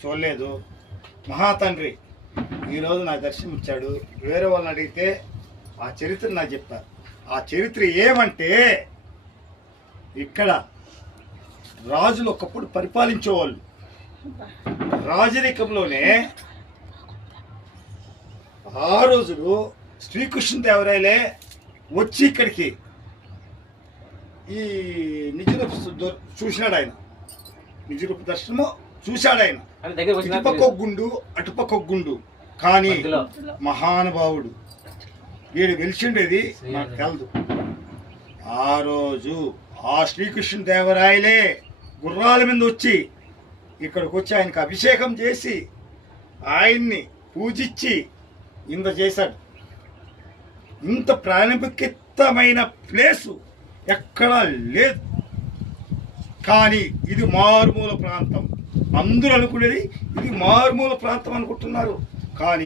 చూడలేదు. మహాతండ్రి ఈరోజు నాకు దర్శనం ఇచ్చాడు. వేరే వాళ్ళని అడిగితే ఆ చరిత్ర నాకు చెప్పారు. ఆ చరిత్ర ఏమంటే, ఇక్కడ రాజులు ఒకప్పుడు పరిపాలించేవాళ్ళు. రాజరికంలోనే ఆ రోజులు శ్రీకృష్ణదేవరాయలే వచ్చి ఇక్కడికి ఈ నిజరూప చూశాడు. ఆయన నిజరూప దర్శనము చూశాడు. ఆయన ఇటుపక్క ఒక గుండు, అటుపక్క ఒక గుండు. కానీ మహానుభావుడు వీడు వెలిసిండేది నాకు తెలదు. ఆ రోజు ఆ శ్రీకృష్ణదేవరాయలే గుర్రాల మీద వచ్చి ఇక్కడికి వచ్చి ఆయనకు అభిషేకం చేసి ఆయన్ని పూజించి ఇంత చేశాడు. ఇంత ప్రాణికమైన ప్లేసు ఎక్కడా లేదు. కానీ ఇది మారుమూల ప్రాంతం. అందరూ అనుకునేది ఇది మారుమూల ప్రాంతం అనుకుంటున్నారు. కానీ